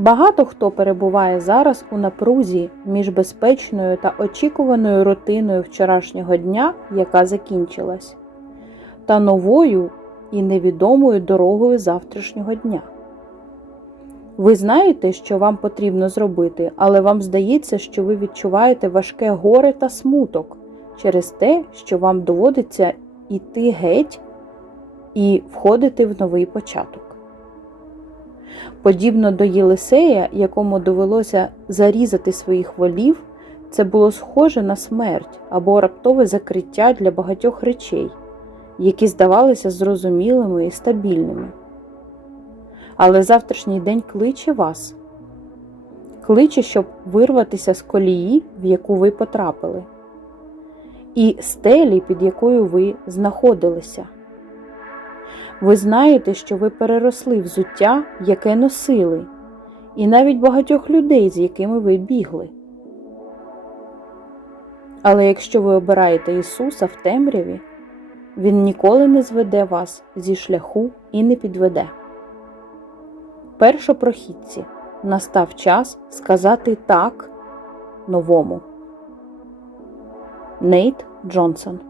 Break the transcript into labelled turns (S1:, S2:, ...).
S1: Багато хто перебуває зараз у напрузі між безпечною та очікуваною рутиною вчорашнього дня, яка закінчилась, та новою і невідомою дорогою завтрашнього дня. Ви знаєте, що вам потрібно зробити, але вам здається, що ви відчуваєте важке горе та смуток через те, що вам доводиться йти геть і входити в новий початок. Подібно до Єлисея, якому довелося зарізати своїх волів, це було схоже на смерть або раптове закриття для багатьох речей, які здавалися зрозумілими і стабільними. Але завтрашній день кличе вас, кличе, щоб вирватися з колії, в яку ви потрапили, і стелі, під якою ви знаходилися. Ви знаєте, що ви переросли взуття, яке носили, і навіть багатьох людей, з якими ви бігли. Але якщо ви обираєте Ісуса в темряві, Він ніколи не зведе вас зі шляху і не підведе. Першопрохідці настав час сказати так новому. Нейт Джонсон